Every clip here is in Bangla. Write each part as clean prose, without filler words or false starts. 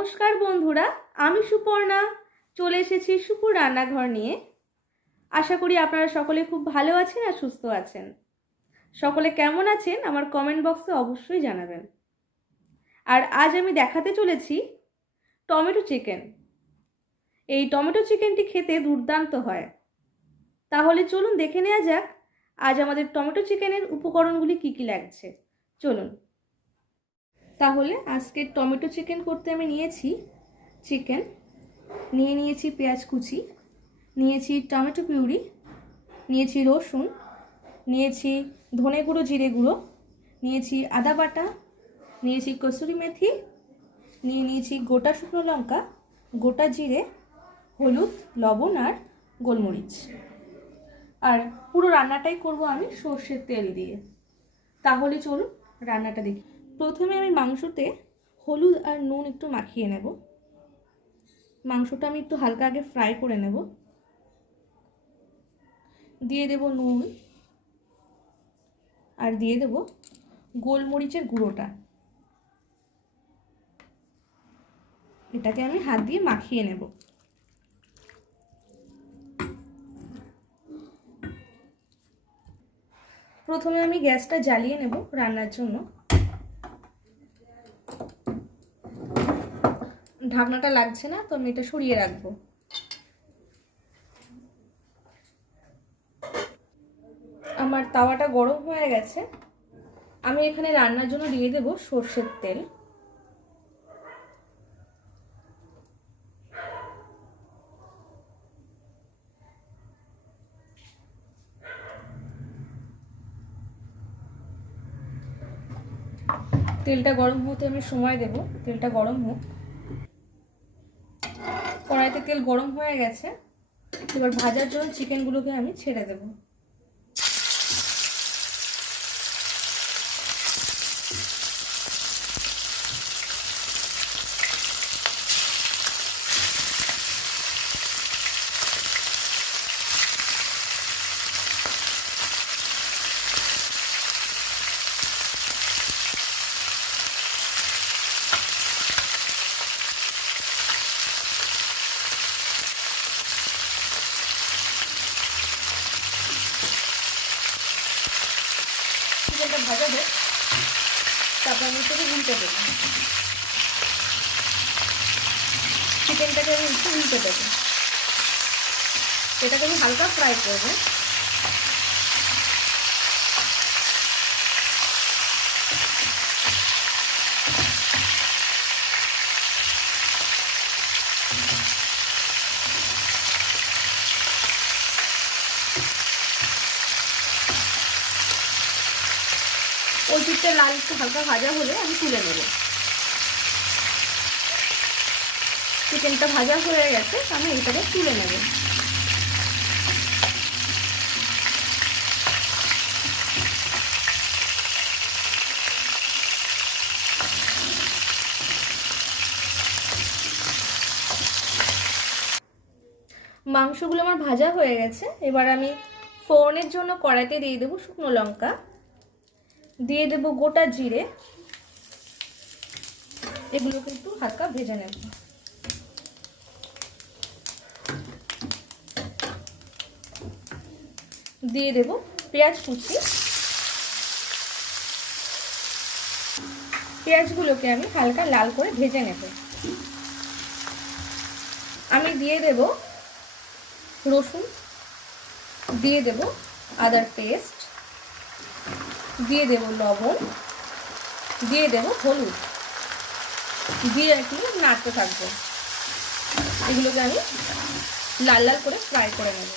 নমস্কার বন্ধুরা, আমি সুপর্ণা চলে এসেছি সুপুর রান্নাঘর নিয়ে। আশা করি আপনারা সকলে খুব ভালো আছেন আর সুস্থ আছেন। সকলে কেমন আছেন আমার কমেন্ট বক্সে অবশ্যই জানাবেন। আর আজ আমি দেখাতে চলেছি টমেটো চিকেন। এই টমেটো চিকেনটি খেতে দুর্দান্ত হয়। তাহলে চলুন দেখে নেওয়া যাক আজ আমাদের টমেটো চিকেনের উপকরণগুলি কি কি লাগছে। চলুন। তাহলে আজকে টমেটো চিকেন করতে আমি নিয়েছি চিকেন, নিয়েছি পেঁয়াজ কুচি, নিয়েছি টমেটো পিউরি, নিয়েছি রসুন, নিয়েছি ধনে গুঁড়ো জিরে গুঁড়ো, নিয়েছি আদা বাটা, নিয়েছি কসুরি মেথি, নিয়েছি গোটা শুকনো লঙ্কা, গোটা জিরে, হলুদ, লবণ আর গোলমরিচ। আর পুরো রান্নাটাই করব আমি সর্ষের তেল দিয়ে। তাহলে চলুন রান্নাটা দেখি। প্রথমে আমি মাংসতে হলুদ আর নুন একটু মাখিয়ে নেব। মাংসটা আমি একটু হালকা আগে ফ্রাই করে নেব। দিয়ে দেব নুন আর দিয়ে দেব গোলমরিচের গুঁড়োটা। এটাকে আমি হাত দিয়ে মাখিয়ে নেব। প্রথমে আমি গ্যাসটা জ্বালিয়ে নেব রান্নার জন্য। ঢাকনাটা লাগছে না, তো আমি এটা সরিয়ে রাখবো। আমার তাওয়াটা গরম হয়ে গেছে। আমি এখানে রান্নার জন্য দিয়ে দেব সর্ষের তেল। তেলটা গরম হতে আমি সময় দেব। তেলটা গরম হোক। কড়াইতে তেল গরম হয়ে গেছে। এবার ভাজার জন্য চিকেনগুলোকে আমি ছেড়ে দেব। চিকেনটা ভাজা হোক, তারপর আমি একটু উল্টে দেবো। চিকেনটাকে আমি একটু উল্টে দেবো। এটাকে আমি হালকা ফ্রাই করবো। ওই পিঠটা লাল একটু হালকা ভাজা হলে আমি তুলে নেব। চিকেনটা ভাজা হয়ে গেছে, আমি এটাকে তুলে নেব। মাংসগুলো আমার ভাজা হয়ে গেছে। এবার আমি ফোড়নের জন্য কড়াইতে দিয়ে দেবো শুকনো লঙ্কা, দিয়ে দেব গোটা জিরে। এগুলোকে একটু হালকা ভেজে নেব। দিয়ে দেব পেঁয়াজ কুচি। পেঁয়াজগুলোকে আমি হালকা লাল করে ভেজে নেব। আমি দিয়ে দেব রসুন, দিয়ে দেব আদার পেস্ট, দিয়ে দেব লবণ, দিয়ে দেব হলুদ, দিয়ে একটু নাড়তে থাকবো। এগুলোকে আমি লাল লাল করে ফ্রাই করে নেব।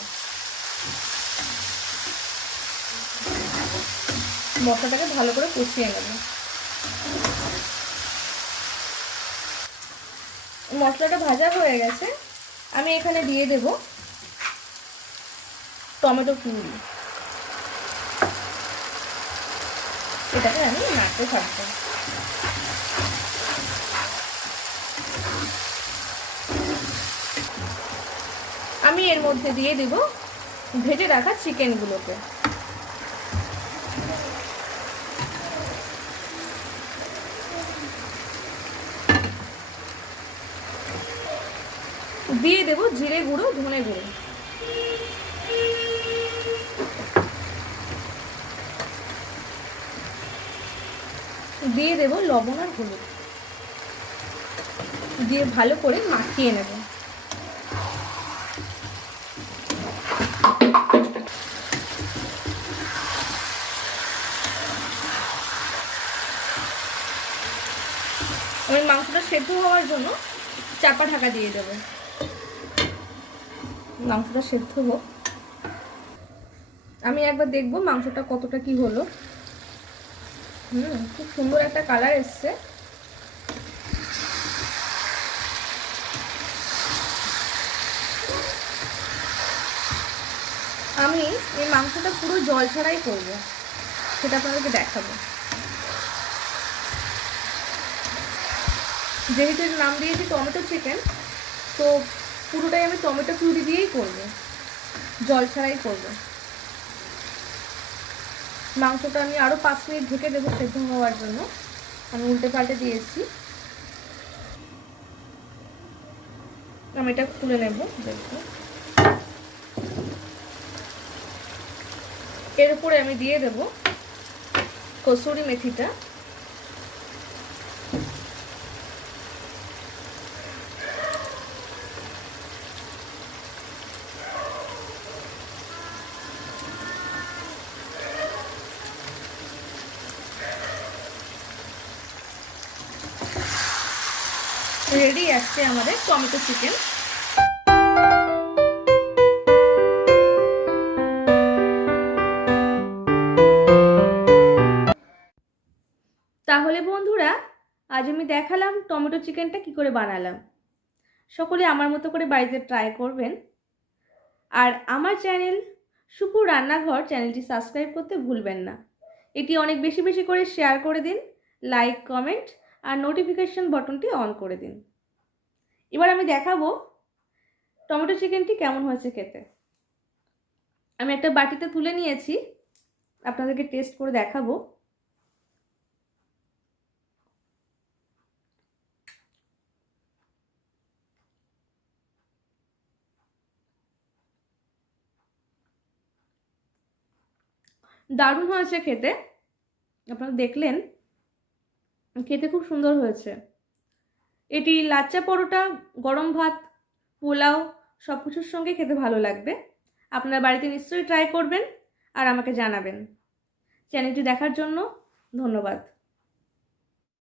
মশলাটাকে ভালো করে কষিয়ে নেব। মশলাটা ভাজা হয়ে গেছে। আমি এখানে দিয়ে দেব টমেটো পিউরি। এটাকে আমি নাড়তে থাকবো। আমি এর মধ্যে দিয়ে দেব ভেজে রাখা চিকেনগুলোকে। দিয়ে দেবো জিরে গুঁড়ো, ধনে গুঁড়ো। দিয়ে দেবো লবণ আর হলুদ, দিয়ে ভালো করে মাখিয়ে নেব। আমি মাংসটা সেদ্ধ হওয়ার জন্য চাপা ঢাকা দিয়ে দেব। মাংসটা সেদ্ধ হোক, আমি একবার দেখবো মাংসটা কতটা কি হলো। খুব সুন্দর একটা কালার এসছে। আমি এই মাংসটা পুরো জল ছাড়াই করবো, সেটা আপনাদেরকে দেখাবো। যেহেতু এর নাম দিয়েছি টমেটো চিকেন, তো পুরোটাই আমি টমেটো পিউরি দিয়েই করব, জল ছাড়াই করব। মাংসটা আমি আরও 5 মিনিট ঢেকে দেবো সেদ্ধ হওয়ার জন্য। আমি উল্টে পাল্টে দিয়েছি। আমি এটা তুলে নেব। দেখো, এর উপরে আমি দিয়ে দেব কসুরি মেথিটা। রেডি আসছে আমাদের টমেটো চিকেন। তাহলে বন্ধুরা, আজ আমি দেখালাম টমেটো চিকেনটা কি করে বানালাম। সকলে আমার মতো করে বাড়িতে ট্রাই করবেন। আর আমার চ্যানেল সুপুর রান্নাঘর চ্যানেলটি সাবস্ক্রাইব করতে ভুলবেন না। এটি অনেক বেশি বেশি করে শেয়ার করে দিন, লাইক, কমেন্ট আর নোটিফিকেশন বাটনটি অন করে দিন। এবার আমি দেখাবো টমেটো চিকেনটি কেমন হয়েছে খেতে। আমি একটা বাটিতে তুলে নিয়েছি, আপনাদেরকে টেস্ট করে দেখাবো। দারুণ হয়েছে খেতে, আপনারা দেখলেন, খেতে খুব সুন্দর হয়েছে। এটি লাচ্চা পরোটা, গরম ভাত, পোলাও সব কিছুর সঙ্গে খেতে ভালো লাগবে। আপনারা বাড়িতে নিশ্চয়ই ট্রাই করবেন আর আমাকে জানাবেন। চ্যানেলটি দেখার জন্য ধন্যবাদ।